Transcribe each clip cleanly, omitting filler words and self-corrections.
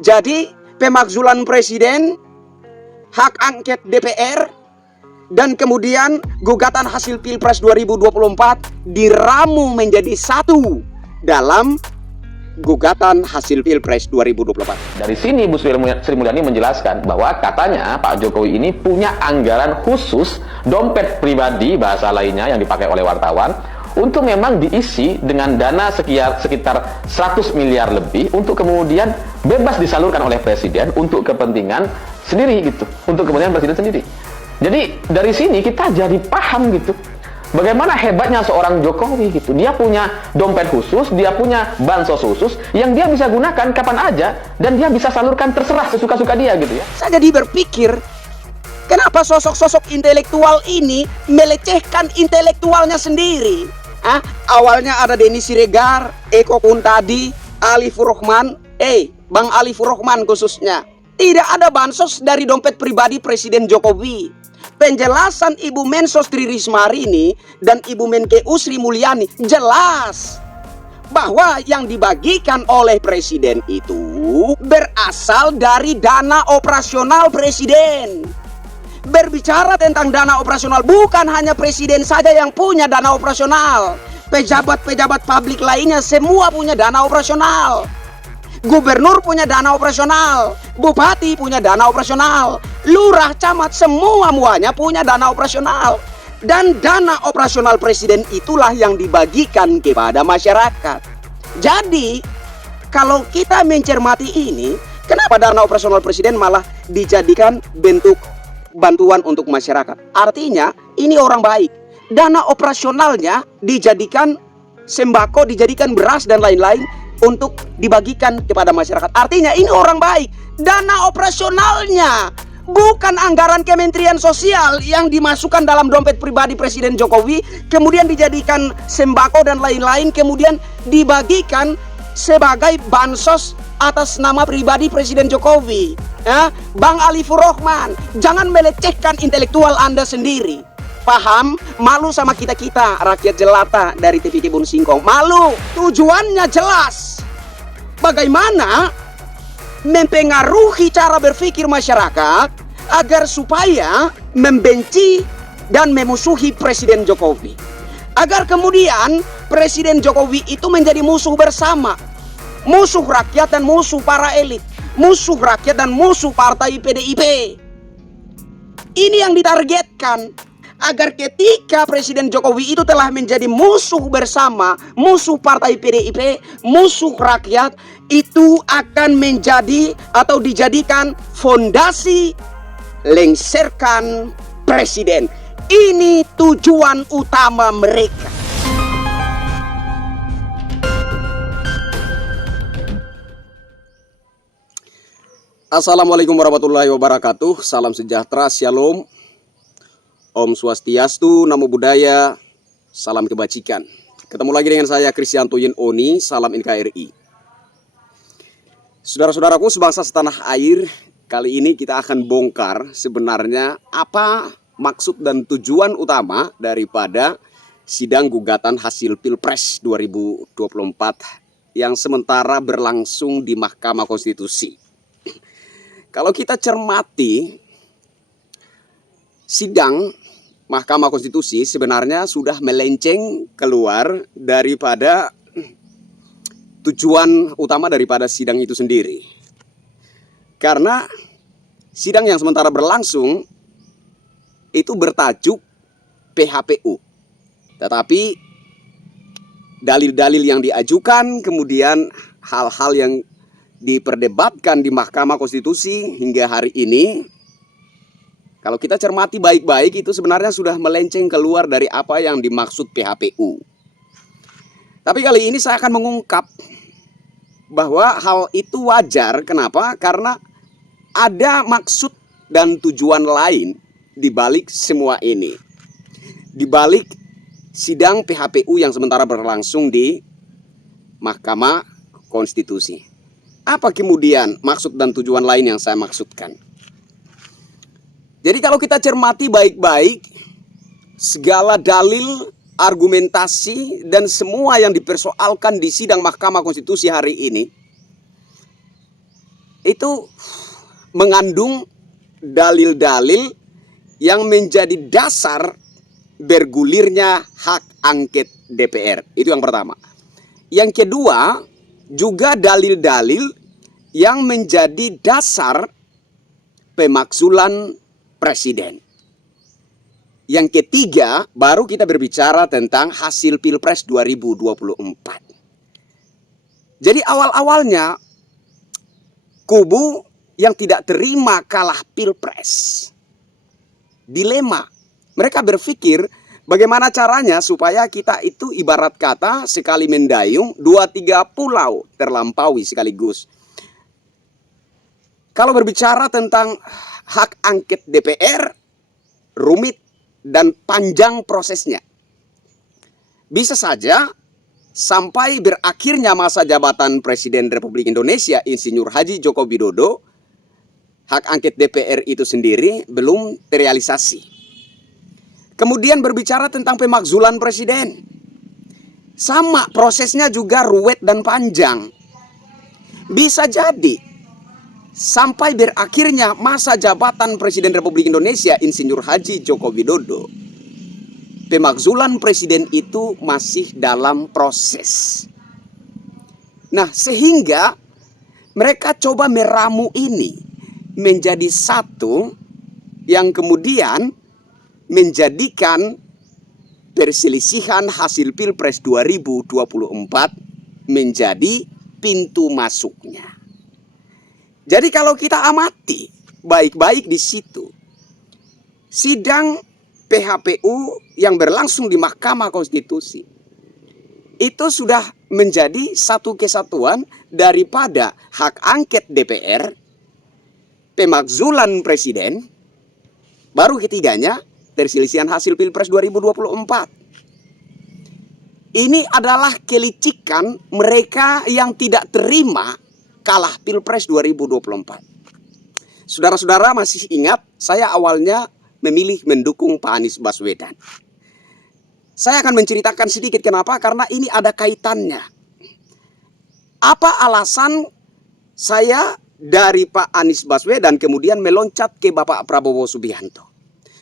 Jadi pemakzulan presiden, hak angket DPR, dan kemudian gugatan hasil Pilpres 2024 diramu menjadi satu dalam gugatan hasil Pilpres 2024. Dari sini Bu Sri Mulyani menjelaskan bahwa katanya Pak Jokowi ini punya anggaran khusus dompet pribadi, bahasa lainnya yang dipakai oleh wartawan, untuk memang diisi dengan dana sekitar 100 miliar lebih untuk kemudian bebas disalurkan oleh presiden untuk kepentingan sendiri gitu, untuk kepentingan presiden sendiri. Jadi dari sini kita jadi paham gitu, bagaimana hebatnya seorang Jokowi gitu. Dia punya dompet khusus, dia punya bansos khusus yang dia bisa gunakan kapan aja dan dia bisa salurkan terserah sesuka-suka dia gitu ya. Saya jadi berpikir, kenapa sosok-sosok intelektual ini melecehkan intelektualnya sendiri? Awalnya ada Denny Siregar, Eko Kuntadi, Alifur Rahman, Bang Alifur Rahman khususnya. Tidak ada bansos dari dompet pribadi Presiden Jokowi. Penjelasan Ibu Mensos Tri Risma hari ini dan Ibu Menkeu Sri Mulyani jelas bahwa yang dibagikan oleh presiden itu berasal dari dana operasional presiden. Berbicara tentang dana operasional, bukan hanya presiden saja yang punya dana operasional. Pejabat-pejabat publik lainnya semua punya dana operasional. Gubernur punya dana operasional, bupati punya dana operasional, lurah, camat, semuanya punya dana operasional. Dan dana operasional presiden itulah yang dibagikan kepada masyarakat. Jadi, kalau kita mencermati ini, kenapa dana operasional presiden malah dijadikan bentuk bantuan untuk masyarakat? Artinya, ini orang baik. Dana operasionalnya dijadikan sembako, dijadikan beras dan lain-lain untuk dibagikan kepada masyarakat. Artinya ini orang baik. Dana operasionalnya bukan anggaran Kementerian Sosial yang dimasukkan dalam dompet pribadi Presiden Jokowi, kemudian dijadikan sembako dan lain-lain, kemudian dibagikan sebagai bansos atas nama pribadi Presiden Jokowi. Bang Alifur Rahman, jangan melecehkan intelektual Anda sendiri. Paham? Malu sama kita-kita rakyat jelata dari TV Kebun Singkong. Malu. Tujuannya jelas. Bagaimana mempengaruhi cara berpikir masyarakat agar supaya membenci dan memusuhi Presiden Jokowi. Agar kemudian Presiden Jokowi itu menjadi musuh bersama. Musuh rakyat dan musuh para elit. Musuh rakyat dan musuh partai PDIP. Ini yang ditargetkan. Agar ketika Presiden Jokowi itu telah menjadi musuh bersama, musuh partai PDIP, musuh rakyat, itu akan menjadi atau dijadikan fondasi lengserkan presiden. Ini tujuan utama mereka. Assalamualaikum warahmatullahi wabarakatuh. Salam sejahtera, shalom. Om Swastiastu, Namo Buddhaya, salam kebajikan. Ketemu lagi dengan saya Kristianto Yen Oni, salam NKRI. Saudara-saudaraku sebangsa setanah air, kali ini kita akan bongkar sebenarnya apa maksud dan tujuan utama daripada sidang gugatan hasil Pilpres 2024 yang sementara berlangsung di Mahkamah Konstitusi. Kalau kita cermati, sidang Mahkamah Konstitusi sebenarnya sudah melenceng keluar daripada tujuan utama daripada sidang itu sendiri. Karena sidang yang sementara berlangsung itu bertajuk PHPU. Tetapi dalil-dalil yang diajukan, kemudian hal-hal yang diperdebatkan di Mahkamah Konstitusi hingga hari ini, kalau kita cermati baik-baik itu sebenarnya sudah melenceng keluar dari apa yang dimaksud PHPU. Tapi kali ini saya akan mengungkap bahwa hal itu wajar. Kenapa? Karena ada maksud dan tujuan lain di balik semua ini. Di balik sidang PHPU yang sementara berlangsung di Mahkamah Konstitusi. Apa kemudian maksud dan tujuan lain yang saya maksudkan? Jadi kalau kita cermati baik-baik, segala dalil, argumentasi, dan semua yang dipersoalkan di sidang Mahkamah Konstitusi hari ini, itu mengandung dalil-dalil yang menjadi dasar bergulirnya hak angket DPR. Itu yang pertama. Yang kedua, juga dalil-dalil yang menjadi dasar pemakzulan presiden. Yang ketiga, baru kita berbicara tentang hasil Pilpres 2024. Jadi awal-awalnya kubu yang tidak terima kalah Pilpres dilema. Mereka berpikir bagaimana caranya supaya kita itu ibarat kata sekali mendayung 2-3 pulau terlampaui sekaligus. Kalau berbicara tentang hak angket DPR, rumit dan panjang prosesnya. Bisa saja sampai berakhirnya masa jabatan Presiden Republik Indonesia Insinyur Haji Joko Widodo, hak angket DPR itu sendiri belum terrealisasi. Kemudian berbicara tentang pemakzulan presiden. Sama, prosesnya juga ruwet dan panjang. Bisa jadi sampai berakhirnya masa jabatan Presiden Republik Indonesia Insinyur Haji Joko Widodo, pemakzulan presiden itu masih dalam proses. Nah, sehingga mereka coba meramu ini menjadi satu yang kemudian menjadikan perselisihan hasil Pilpres 2024 menjadi pintu masuknya. Jadi kalau kita amati baik-baik di situ, sidang PHPU yang berlangsung di Mahkamah Konstitusi itu sudah menjadi satu kesatuan daripada hak angket DPR, pemakzulan presiden, baru ketiganya perselisihan hasil Pilpres 2024. Ini adalah kelicikan mereka yang tidak terima kalah Pilpres 2024. Saudara-saudara masih ingat, saya awalnya memilih mendukung Pak Anies Baswedan. Saya akan menceritakan sedikit kenapa, karena ini ada kaitannya. Apa alasan saya dari Pak Anies Baswedan kemudian meloncat ke Bapak Prabowo Subianto?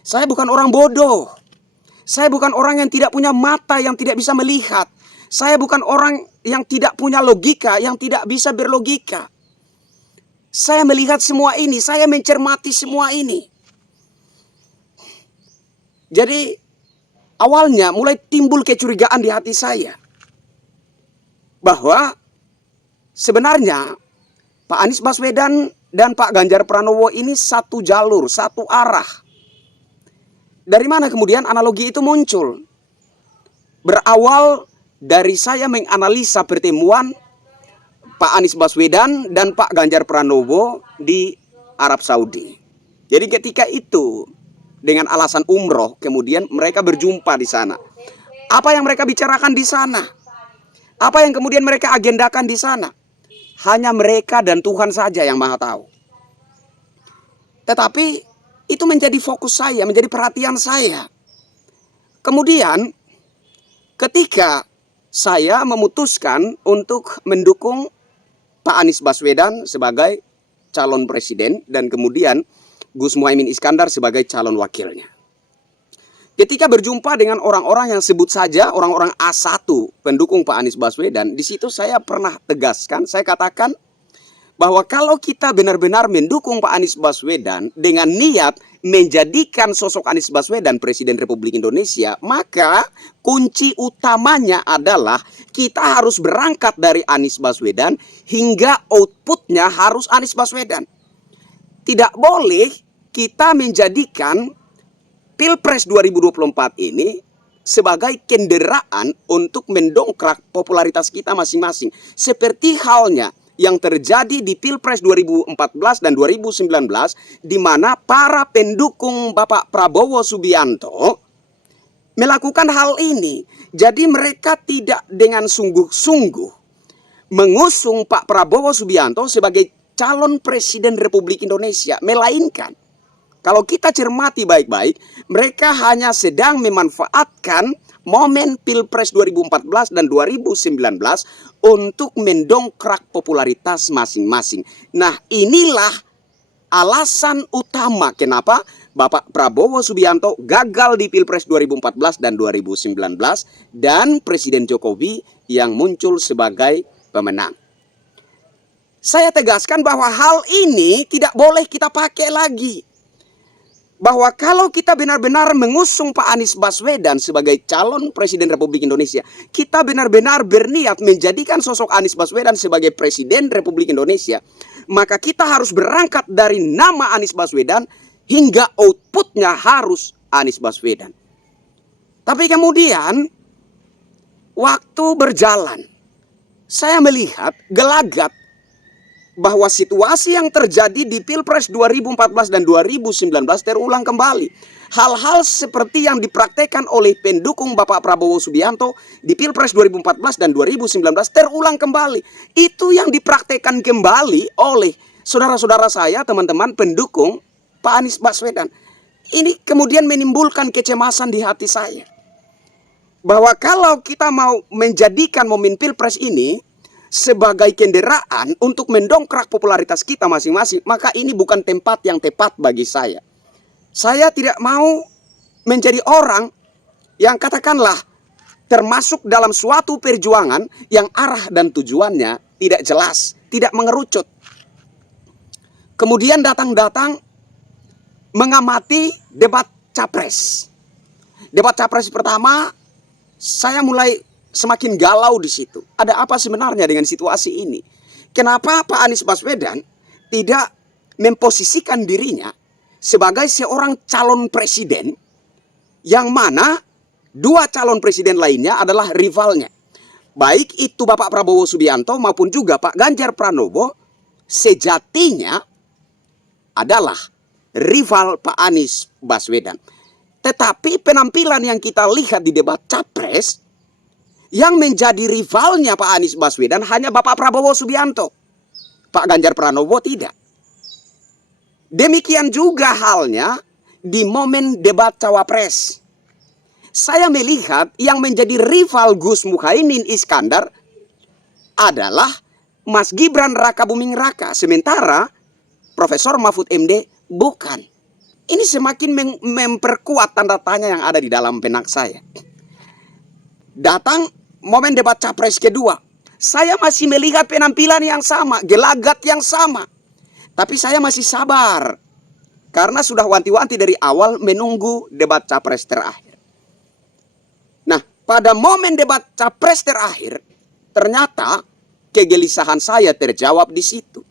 Saya bukan orang bodoh. Saya bukan orang yang tidak punya mata, yang tidak bisa melihat. Saya bukan orang yang tidak punya logika, yang tidak bisa berlogika. Saya melihat semua ini, saya mencermati semua ini. Jadi awalnya mulai timbul kecurigaan di hati saya bahwa sebenarnya Pak Anies Baswedan dan Pak Ganjar Pranowo ini satu jalur, satu arah. Dari mana kemudian analogi itu muncul? Berawal dari saya menganalisa pertemuan Pak Anies Baswedan dan Pak Ganjar Pranowo di Arab Saudi. Jadi ketika itu dengan alasan umroh, kemudian mereka berjumpa di sana. Apa yang mereka bicarakan di sana? Apa yang kemudian mereka agendakan di sana? Hanya mereka dan Tuhan saja yang Maha tahu. Tetapi itu menjadi fokus saya, menjadi perhatian saya. Kemudian ketika saya memutuskan untuk mendukung Pak Anies Baswedan sebagai calon presiden dan kemudian Gus Muhaimin Iskandar sebagai calon wakilnya. Ketika berjumpa dengan orang-orang yang sebut saja orang-orang A1 pendukung Pak Anies Baswedan, di situ saya pernah tegaskan, saya katakan bahwa kalau kita benar-benar mendukung Pak Anies Baswedan dengan niat menjadikan sosok Anies Baswedan Presiden Republik Indonesia, maka kunci utamanya adalah kita harus berangkat dari Anies Baswedan hingga outputnya harus Anies Baswedan. Tidak boleh kita menjadikan Pilpres 2024 ini sebagai kendaraan untuk mendongkrak popularitas kita masing-masing. Seperti halnya yang terjadi di Pilpres 2014 dan 2019, di mana para pendukung Bapak Prabowo Subianto melakukan hal ini. Jadi mereka tidak dengan sungguh-sungguh mengusung Pak Prabowo Subianto sebagai calon Presiden Republik Indonesia, melainkan kalau kita cermati baik-baik, mereka hanya sedang memanfaatkan momen Pilpres 2014 dan 2019 untuk mendongkrak popularitas masing-masing. Nah, inilah alasan utama kenapa Bapak Prabowo Subianto gagal di Pilpres 2014 dan 2019 dan Presiden Jokowi yang muncul sebagai pemenang. Saya tegaskan bahwa hal ini tidak boleh kita pakai lagi. Bahwa kalau kita benar-benar mengusung Pak Anies Baswedan sebagai calon Presiden Republik Indonesia, kita benar-benar berniat menjadikan sosok Anies Baswedan sebagai Presiden Republik Indonesia, maka kita harus berangkat dari nama Anies Baswedan hingga outputnya harus Anies Baswedan. Tapi kemudian waktu berjalan, saya melihat gelagat bahwa situasi yang terjadi di Pilpres 2014 dan 2019 terulang kembali. Hal-hal seperti yang dipraktekkan oleh pendukung Bapak Prabowo Subianto di Pilpres 2014 dan 2019 terulang kembali. Itu yang dipraktekkan kembali oleh saudara-saudara saya, teman-teman pendukung Pak Anies Baswedan. Ini kemudian menimbulkan kecemasan di hati saya. Bahwa kalau kita mau menjadikan momen Pilpres ini sebagai kendaraan untuk mendongkrak popularitas kita masing-masing, maka ini bukan tempat yang tepat bagi saya. Saya tidak mau menjadi orang yang katakanlah termasuk dalam suatu perjuangan yang arah dan tujuannya tidak jelas, tidak mengerucut. Kemudian datang-datang mengamati debat capres. Debat capres pertama, saya mulai semakin galau di situ. Ada apa sebenarnya dengan situasi ini? Kenapa Pak Anies Baswedan tidak memposisikan dirinya sebagai seorang calon presiden yang mana dua calon presiden lainnya adalah rivalnya? Baik itu Bapak Prabowo Subianto maupun juga Pak Ganjar Pranowo sejatinya adalah rival Pak Anies Baswedan. Tetapi penampilan yang kita lihat di debat capres, yang menjadi rivalnya Pak Anies Baswedan hanya Bapak Prabowo Subianto. Pak Ganjar Pranowo tidak. Demikian juga halnya di momen debat cawapres. Saya melihat yang menjadi rival Gus Muhaimin Iskandar adalah Mas Gibran Rakabuming Raka. Sementara Profesor Mahfud MD bukan. Ini semakin memperkuat tanda tanya yang ada di dalam benak saya. Datang momen debat capres kedua, saya masih melihat penampilan yang sama, gelagat yang sama. Tapi saya masih sabar, karena sudah wanti-wanti dari awal menunggu debat capres terakhir. Nah, pada momen debat capres terakhir, ternyata kegelisahan saya terjawab di situ.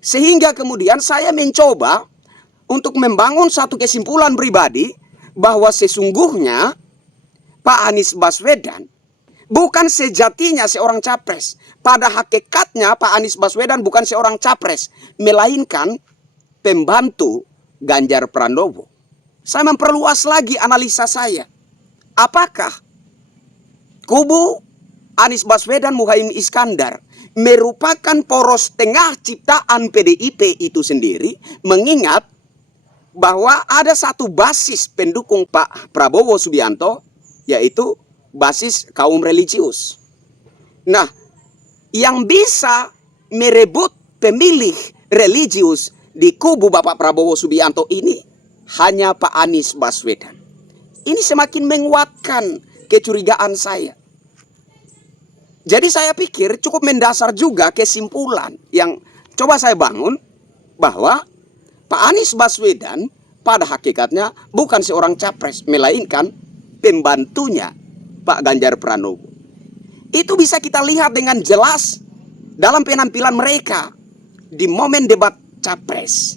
Sehingga kemudian saya mencoba untuk membangun satu kesimpulan pribadi bahwa sesungguhnya Pak Anies Baswedan bukan sejatinya seorang capres. Pada hakikatnya Pak Anies Baswedan bukan seorang capres, melainkan pembantu Ganjar Pranowo. Saya memperluas lagi analisa saya. Apakah kubu Anies Baswedan Muhaimin Iskandar merupakan poros tengah ciptaan PDIP itu sendiri, mengingat bahwa ada satu basis pendukung Pak Prabowo Subianto, yaitu basis kaum religius. Nah, yang bisa merebut pemilih religius di kubu Bapak Prabowo Subianto ini hanya Pak Anies Baswedan. Ini semakin menguatkan kecurigaan saya. Jadi saya pikir cukup mendasar juga kesimpulan yang coba saya bangun, bahwa Pak Anies Baswedan pada hakikatnya bukan seorang capres, melainkan pembantunya Pak Ganjar Pranowo. Itu bisa kita lihat dengan jelas dalam penampilan mereka di momen debat capres,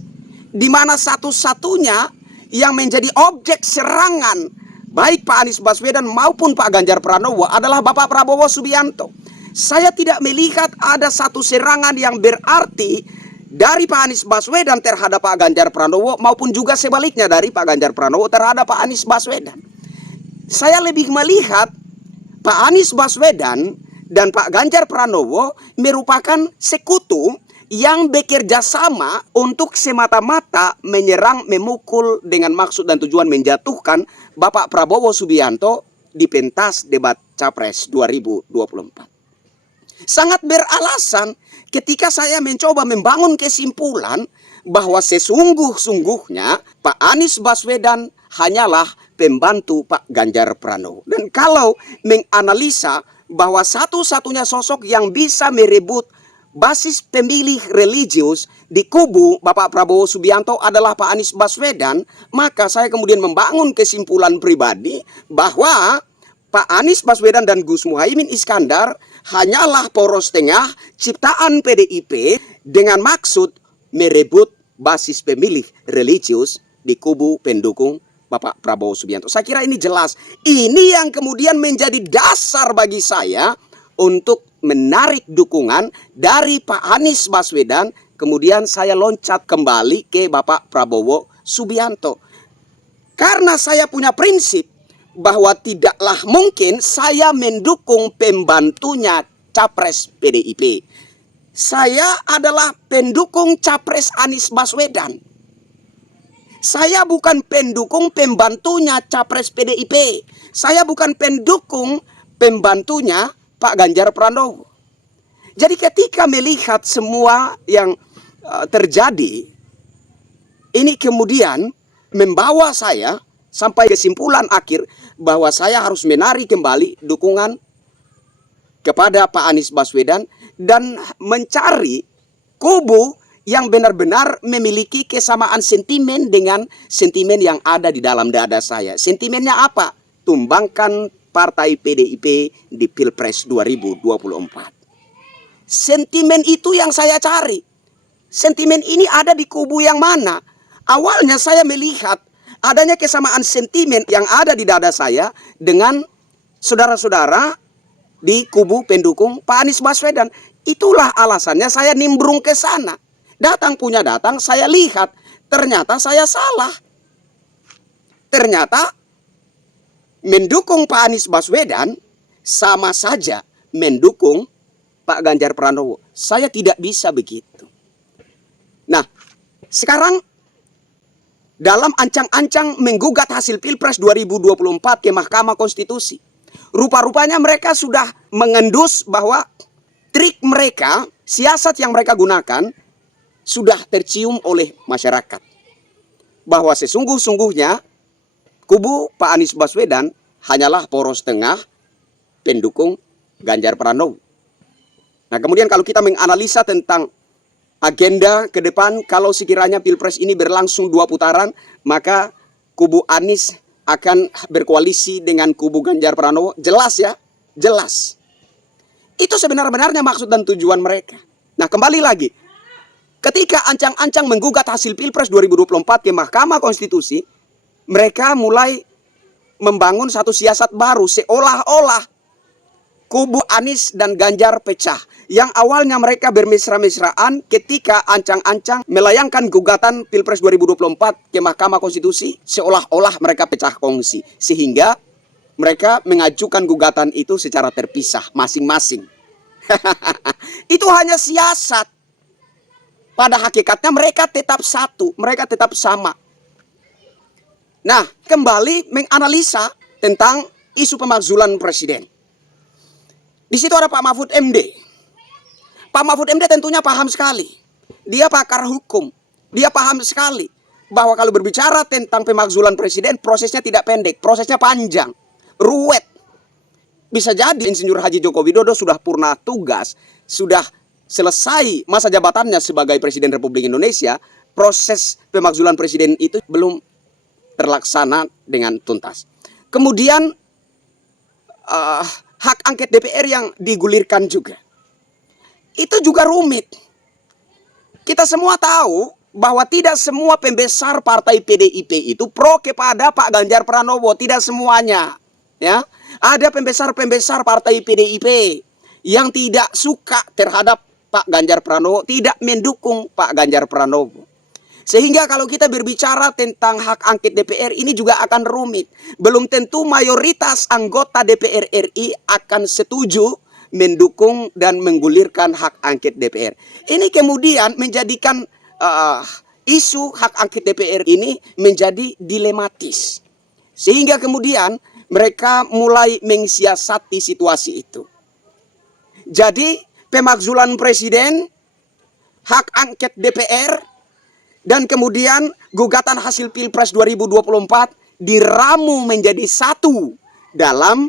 di mana satu-satunya yang menjadi objek serangan baik Pak Anies Baswedan maupun Pak Ganjar Pranowo adalah Bapak Prabowo Subianto. Saya tidak melihat ada satu serangan yang berarti dari Pak Anies Baswedan terhadap Pak Ganjar Pranowo maupun juga sebaliknya dari Pak Ganjar Pranowo terhadap Pak Anies Baswedan. Saya lebih melihat Pak Anies Baswedan dan Pak Ganjar Pranowo merupakan sekutu yang bekerja sama untuk semata-mata menyerang, memukul dengan maksud dan tujuan menjatuhkan Bapak Prabowo Subianto di pentas debat Capres 2024. Sangat beralasan ketika saya mencoba membangun kesimpulan bahwa sesungguh-sungguhnya Pak Anies Baswedan hanyalah pembantu Pak Ganjar Pranowo. Dan kalau menganalisa bahwa satu-satunya sosok yang bisa merebut basis pemilih religius di kubu Bapak Prabowo Subianto adalah Pak Anies Baswedan, maka saya kemudian membangun kesimpulan pribadi bahwa Pak Anies Baswedan dan Gus Muhaimin Iskandar hanyalah poros tengah ciptaan PDIP dengan maksud merebut basis pemilih religius di kubu pendukung Bapak Prabowo Subianto. Saya kira ini jelas. Ini yang kemudian menjadi dasar bagi saya untuk menarik dukungan dari Pak Anies Baswedan. Kemudian saya loncat kembali ke Bapak Prabowo Subianto. Karena saya punya prinsip bahwa tidaklah mungkin saya mendukung pembantunya Capres PDIP. Saya adalah pendukung Capres Anies Baswedan. Saya bukan pendukung pembantunya Capres PDIP. Saya bukan pendukung pembantunya Pak Ganjar Pranowo. Jadi ketika melihat semua yang terjadi, ini kemudian membawa saya sampai kesimpulan akhir bahwa saya harus menarik kembali dukungan kepada Pak Anies Baswedan dan mencari kubu yang benar-benar memiliki kesamaan sentimen dengan sentimen yang ada di dalam dada saya. Sentimennya apa? Tumbangkan partai PDIP di Pilpres 2024. Sentimen itu yang saya cari. Sentimen ini ada di kubu yang mana? Awalnya saya melihat adanya kesamaan sentimen yang ada di dada saya dengan saudara-saudara di kubu pendukung Pak Anies Baswedan. Itulah alasannya saya nimbrung ke sana. Datang punya datang, saya lihat, ternyata saya salah. Ternyata mendukung Pak Anies Baswedan sama saja mendukung Pak Ganjar Pranowo. Saya tidak bisa begitu. Nah, sekarang dalam ancang-ancang menggugat hasil Pilpres 2024 ke Mahkamah Konstitusi, rupa-rupanya mereka sudah mengendus bahwa trik mereka, siasat yang mereka gunakan sudah tercium oleh masyarakat. Bahwa sesungguh-sungguhnya kubu Pak Anies Baswedan hanyalah poros tengah pendukung Ganjar Pranowo. Nah, kemudian kalau kita menganalisa tentang agenda ke depan, kalau sekiranya Pilpres ini berlangsung 2 putaran, maka kubu Anies akan berkoalisi dengan kubu Ganjar Pranowo. Jelas ya, jelas. Itu sebenarnya maksud dan tujuan mereka. Nah, kembali lagi. Ketika ancang-ancang menggugat hasil Pilpres 2024 ke Mahkamah Konstitusi, mereka mulai membangun satu siasat baru, seolah-olah kubu Anies dan Ganjar pecah. Yang awalnya mereka bermesra-mesraan, ketika ancang-ancang melayangkan gugatan Pilpres 2024 ke Mahkamah Konstitusi, seolah-olah mereka pecah kongsi. Sehingga mereka mengajukan gugatan itu secara terpisah, masing-masing. Itu hanya siasat. Pada hakikatnya mereka tetap satu, mereka tetap sama. Nah, kembali menganalisa tentang isu pemakzulan presiden. Di situ ada Pak Mahfud MD. Pak Mahfud MD tentunya paham sekali. Dia pakar hukum. Dia paham sekali bahwa kalau berbicara tentang pemakzulan presiden, prosesnya tidak pendek, prosesnya panjang, ruwet. Bisa jadi Insinyur Haji Joko Widodo sudah purna tugas, sudah selesai masa jabatannya sebagai Presiden Republik Indonesia, proses pemakzulan presiden itu belum terlaksana dengan tuntas. Kemudian hak angket DPR yang digulirkan juga. Itu juga rumit. Kita semua tahu bahwa tidak semua pembesar partai PDIP itu pro kepada Pak Ganjar Pranowo, tidak semuanya. Ya, ada pembesar-pembesar partai PDIP yang tidak suka terhadap Pak Ganjar Pranowo, tidak mendukung Pak Ganjar Pranowo. Sehingga kalau kita berbicara tentang hak angket DPR ini juga akan rumit. Belum tentu mayoritas anggota DPR RI akan setuju mendukung dan menggulirkan hak angket DPR. Ini kemudian menjadikan isu hak angket DPR ini menjadi dilematis. Sehingga kemudian mereka mulai mensiasati situasi itu. Jadi pemakzulan presiden, hak angket DPR, dan kemudian gugatan hasil Pilpres 2024 diramu menjadi satu dalam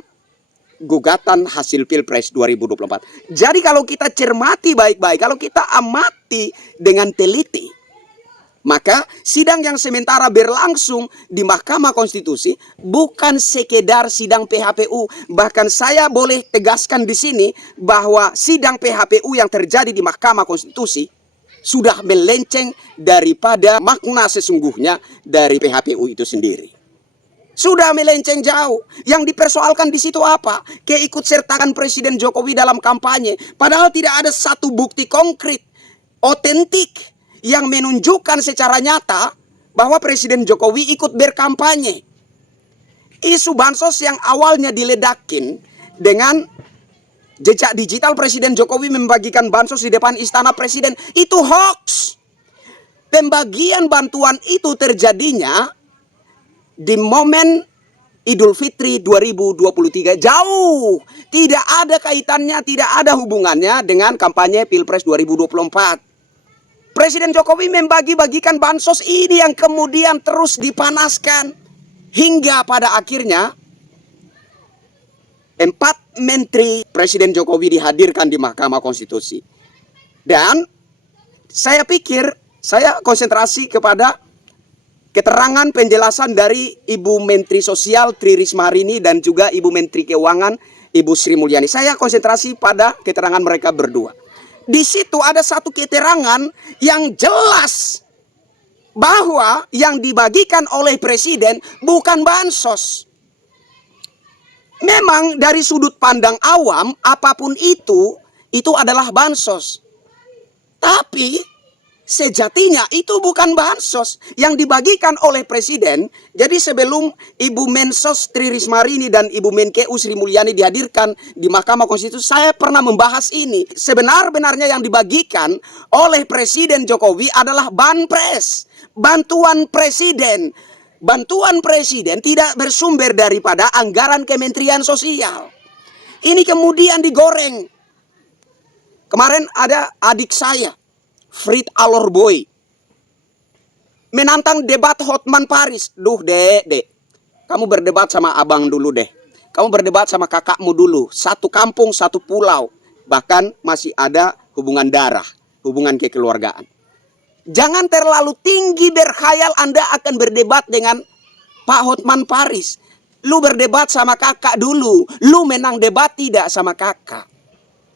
gugatan hasil Pilpres 2024. Jadi kalau kita cermati baik-baik, kalau kita amati dengan teliti, maka sidang yang sementara berlangsung di Mahkamah Konstitusi bukan sekedar sidang PHPU. Bahkan saya boleh tegaskan di sini bahwa sidang PHPU yang terjadi di Mahkamah Konstitusi sudah melenceng daripada makna sesungguhnya dari PHPU itu sendiri. Sudah melenceng jauh. Yang dipersoalkan di situ apa? Keikutsertaan Presiden Jokowi dalam kampanye. Padahal tidak ada satu bukti konkret, otentik, yang menunjukkan secara nyata bahwa Presiden Jokowi ikut berkampanye. Isu bansos yang awalnya diledakin dengan jejak digital Presiden Jokowi membagikan bansos di depan istana Presiden, itu hoax. Pembagian bantuan itu terjadinya di momen Idul Fitri 2023. Jauh. Tidak ada kaitannya, tidak ada hubungannya dengan kampanye Pilpres 2024. Presiden Jokowi membagi-bagikan bansos ini yang kemudian terus dipanaskan. Hingga pada akhirnya 4 menteri Presiden Jokowi dihadirkan di Mahkamah Konstitusi. Dan saya pikir, saya konsentrasi kepada keterangan penjelasan dari Ibu Menteri Sosial Tri Risma hari ini dan juga Ibu Menteri Keuangan Ibu Sri Mulyani. Saya konsentrasi pada keterangan mereka berdua. Di situ ada satu keterangan yang jelas bahwa yang dibagikan oleh Presiden bukan bansos. Memang dari sudut pandang awam apapun itu adalah bansos. Tapi sejatinya itu bukan bansos yang dibagikan oleh Presiden. Jadi sebelum Ibu Mensos Tri Risma hari ini dan Ibu Menkeu Sri Mulyani dihadirkan di Mahkamah Konstitusi, saya pernah membahas ini. Sebenar-benarnya yang dibagikan oleh Presiden Jokowi adalah banpres, bantuan Presiden. Bantuan Presiden tidak bersumber daripada anggaran Kementerian Sosial. Ini kemudian digoreng. Kemarin ada adik saya, Frit Alorboy, menantang debat Hotman Paris. Duh dek, kamu berdebat sama abang dulu deh. Kamu berdebat sama kakakmu dulu. Satu kampung, satu pulau. Bahkan masih ada hubungan darah, hubungan kekeluargaan. Jangan terlalu tinggi berkhayal Anda akan berdebat dengan Pak Hotman Paris. Lu berdebat sama kakak dulu. Lu menang debat tidak sama kakak.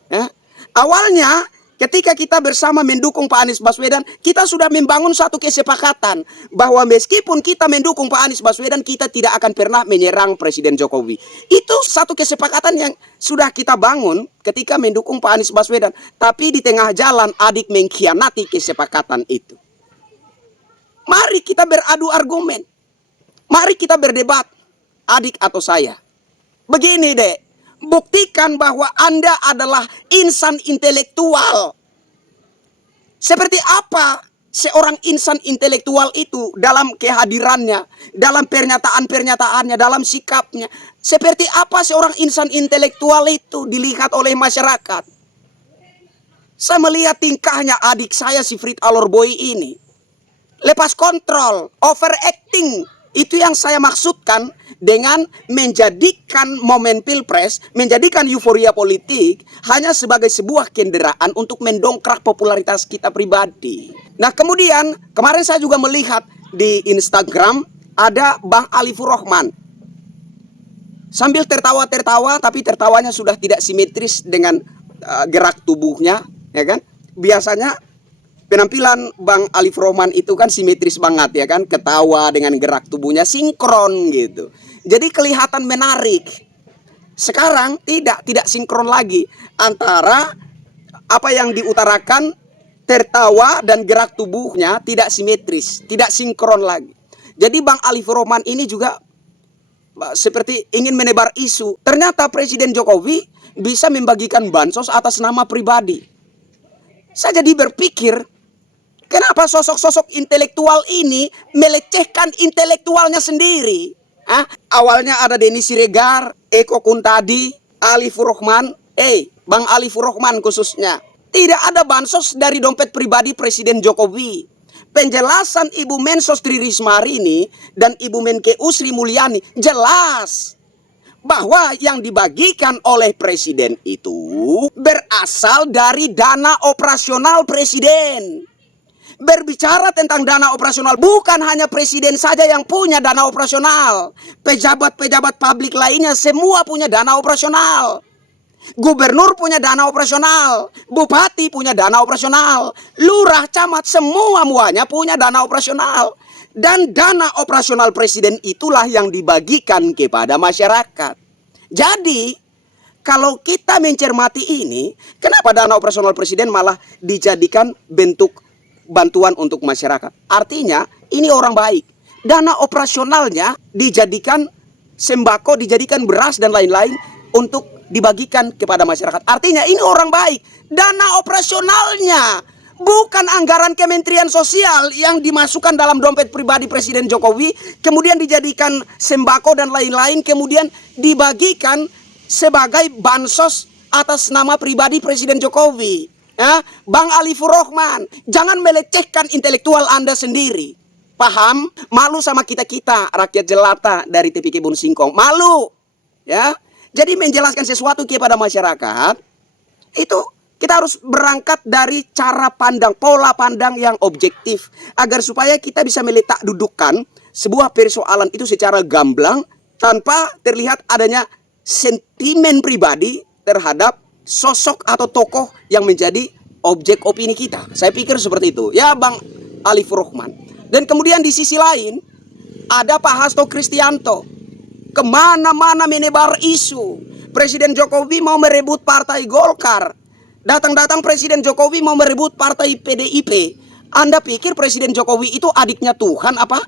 Ya? Awalnya ketika kita bersama mendukung Pak Anies Baswedan, kita sudah membangun satu kesepakatan bahwa meskipun kita mendukung Pak Anies Baswedan, kita tidak akan pernah menyerang Presiden Jokowi. Itu satu kesepakatan yang sudah kita bangun ketika mendukung Pak Anies Baswedan. Tapi di tengah jalan adik mengkhianati kesepakatan itu. Mari kita beradu argumen. Mari kita berdebat, adik atau saya. Begini deh. Buktikan bahwa Anda adalah insan intelektual. Seperti apa seorang insan intelektual itu dalam kehadirannya, dalam pernyataan-pernyataannya, dalam sikapnya. Seperti apa seorang insan intelektual itu dilihat oleh masyarakat. Saya melihat tingkahnya adik saya si Frit Alorboy ini. Lepas kontrol, overacting. Itu yang saya maksudkan dengan menjadikan momen Pilpres, menjadikan euforia politik hanya sebagai sebuah kendaraan untuk mendongkrak popularitas kita pribadi. Nah kemudian kemarin saya juga melihat di Instagram ada Bang Alifur Rahman. Sambil tertawa-tertawa, tapi tertawanya sudah tidak simetris dengan gerak tubuhnya, ya kan? Biasanya penampilan Bang Alifur Rahman itu kan simetris banget ya kan, ketawa dengan gerak tubuhnya sinkron gitu. Jadi kelihatan menarik. Sekarang tidak sinkron lagi antara apa yang diutarakan, tertawa dan gerak tubuhnya tidak simetris, tidak sinkron lagi. Jadi Bang Alifur Rahman ini juga seperti ingin menebar isu. Ternyata Presiden Jokowi bisa membagikan bansos atas nama pribadi. Saya jadi berpikir, kenapa sosok-sosok intelektual ini melecehkan intelektualnya sendiri? Awalnya ada Denny Siregar, Eko Kuntadi, Alifur Rahman, Bang Alifur Rahman khususnya. Tidak ada bansos dari dompet pribadi Presiden Jokowi. Penjelasan Ibu Mensos Tri Risma hari ini dan Ibu Menkeu Sri Mulyani jelas bahwa yang dibagikan oleh Presiden itu berasal dari dana operasional Presiden. Berbicara tentang dana operasional, bukan hanya Presiden saja yang punya dana operasional. Pejabat-pejabat publik lainnya semua punya dana operasional. Gubernur punya dana operasional, bupati punya dana operasional, lurah, camat, semuanya punya dana operasional. Dan dana operasional Presiden itulah yang dibagikan kepada masyarakat. Jadi, kalau kita mencermati ini, kenapa dana operasional Presiden malah dijadikan bentuk bantuan untuk masyarakat? Artinya ini orang baik. Dana operasionalnya dijadikan sembako, dijadikan beras dan lain-lain untuk dibagikan kepada masyarakat. Artinya ini orang baik. Dana operasionalnya bukan anggaran Kementerian Sosial yang dimasukkan dalam dompet pribadi Presiden Jokowi, kemudian dijadikan sembako dan lain-lain, kemudian dibagikan sebagai bansos atas nama pribadi Presiden Jokowi. Bang Alifur Rahman, jangan melecehkan intelektual Anda sendiri. Paham? Malu sama kita-kita rakyat jelata dari tepi kebun singkong. Malu. Ya. Jadi menjelaskan sesuatu kepada masyarakat itu kita harus berangkat dari cara pandang, pola pandang yang objektif agar supaya kita bisa meletak dudukan sebuah persoalan itu secara gamblang tanpa terlihat adanya sentimen pribadi terhadap sosok atau tokoh yang menjadi objek opini kita. Saya pikir seperti itu. Ya, Bang Alifur Rahman. Dan kemudian di sisi lain ada Pak Hasto Kristianto. Kemana-mana menebar isu Presiden Jokowi mau merebut partai Golkar. Datang-datang Presiden Jokowi mau merebut partai PDIP. Anda pikir Presiden Jokowi itu adiknya Tuhan apa?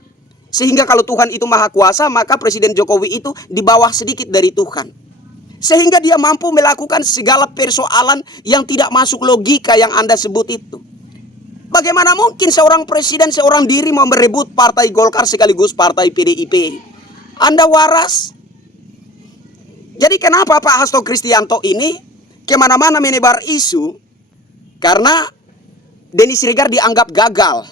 Sehingga kalau Tuhan itu maha kuasa, maka Presiden Jokowi itu di bawah sedikit dari Tuhan. Sehingga dia mampu melakukan segala persoalan yang tidak masuk logika yang Anda sebut itu. Bagaimana mungkin seorang presiden, seorang diri mau merebut partai Golkar sekaligus partai PDIP? Anda waras. Jadi kenapa Pak Hasto Kristianto ini kemana-mana menebar isu? Karena Denny Siregar dianggap gagal.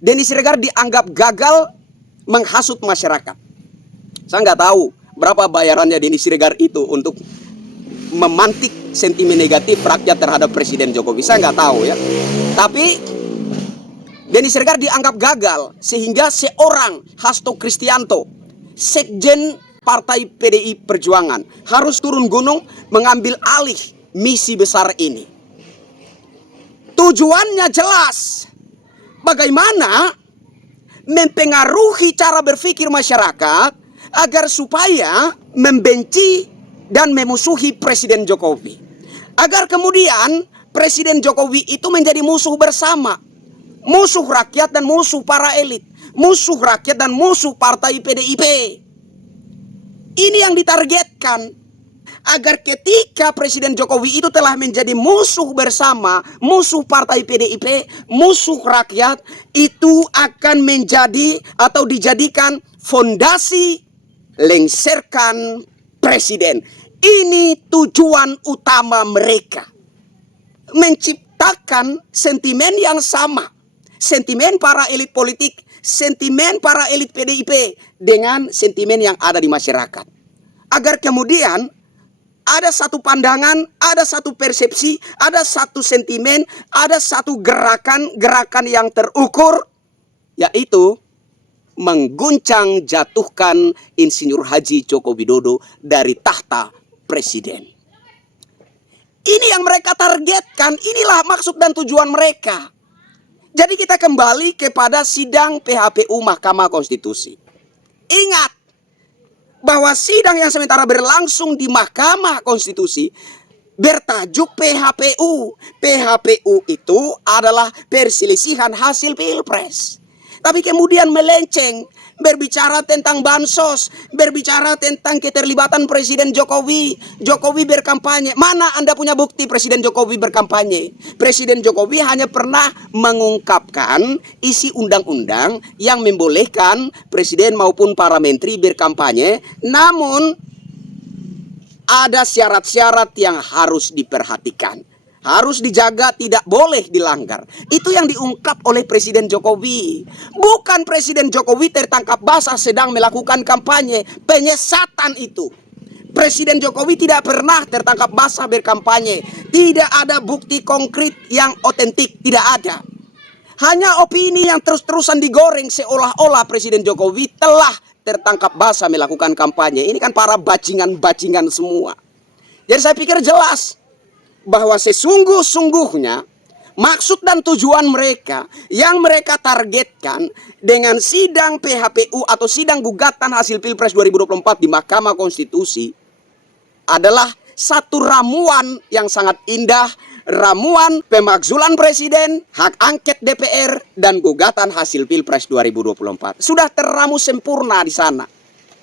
Denny Siregar dianggap gagal menghasut masyarakat. Saya nggak tahu berapa bayarannya Denny Siregar itu untuk memantik sentimen negatif rakyat terhadap Presiden Jokowi. Saya nggak tahu ya. Tapi Denny Siregar dianggap gagal sehingga seorang Hasto Kristianto, sekjen Partai PDI Perjuangan, harus turun gunung mengambil alih misi besar ini. Tujuannya jelas. Bagaimana mempengaruhi cara berpikir masyarakat agar supaya membenci dan memusuhi Presiden Jokowi. Agar kemudian Presiden Jokowi itu menjadi musuh bersama. Musuh rakyat dan musuh para elit. Musuh rakyat dan musuh partai PDIP. Ini yang ditargetkan. Agar ketika Presiden Jokowi itu telah menjadi musuh bersama, musuh partai PDIP, musuh rakyat, itu akan menjadi atau dijadikan fondasi lengserkan Presiden. Ini tujuan utama mereka. Menciptakan sentimen yang sama. Sentimen para elit politik, sentimen para elit PDIP dengan sentimen yang ada di masyarakat. Agar kemudian ada satu pandangan, ada satu persepsi, ada satu sentimen, ada satu gerakan yang terukur, yaitu mengguncang jatuhkan Insinyur Haji Joko Widodo dari tahta presiden. Ini yang mereka targetkan, inilah maksud dan tujuan mereka. Jadi kita kembali kepada sidang PHPU Mahkamah Konstitusi. Ingat bahwa sidang yang sementara berlangsung di Mahkamah Konstitusi bertajuk PHPU. PHPU itu adalah perselisihan hasil Pilpres. Tapi kemudian melenceng, berbicara tentang bansos, berbicara tentang keterlibatan Presiden Jokowi. Jokowi berkampanye. Mana Anda punya bukti Presiden Jokowi berkampanye? Presiden Jokowi hanya pernah mengungkapkan isi undang-undang yang membolehkan presiden maupun para menteri berkampanye. Namun ada syarat-syarat yang harus diperhatikan. Harus dijaga, tidak boleh dilanggar. Itu yang diungkap oleh Presiden Jokowi. Bukan Presiden Jokowi tertangkap basah sedang melakukan kampanye. Penyesatan itu. Presiden Jokowi tidak pernah tertangkap basah berkampanye. Tidak ada bukti konkret yang otentik. Tidak ada. Hanya opini yang terus-terusan digoreng seolah-olah Presiden Jokowi telah tertangkap basah melakukan kampanye. Ini kan para bajingan-bajingan semua. Jadi saya pikir jelas bahwa sesungguh-sungguhnya maksud dan tujuan mereka yang mereka targetkan dengan sidang PHPU atau sidang gugatan hasil Pilpres 2024 di Mahkamah Konstitusi adalah satu ramuan yang sangat indah, ramuan pemakzulan presiden, hak angket DPR, dan gugatan hasil Pilpres 2024. Sudah terramu sempurna di sana.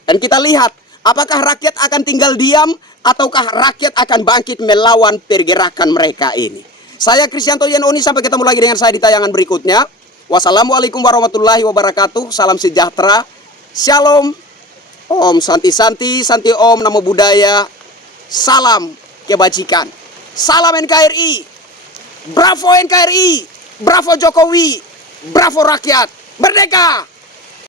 Dan kita lihat apakah rakyat akan tinggal diam ataukah rakyat akan bangkit melawan pergerakan mereka ini. Saya Kristianto Yenoni, sampai ketemu lagi dengan saya di tayangan berikutnya. Wassalamualaikum warahmatullahi wabarakatuh. Salam sejahtera. Shalom. Om Santi Santi, Santi Om, Namo Buddhaya. Salam kebajikan. Salam NKRI. Bravo NKRI. Bravo Jokowi. Bravo rakyat. Merdeka.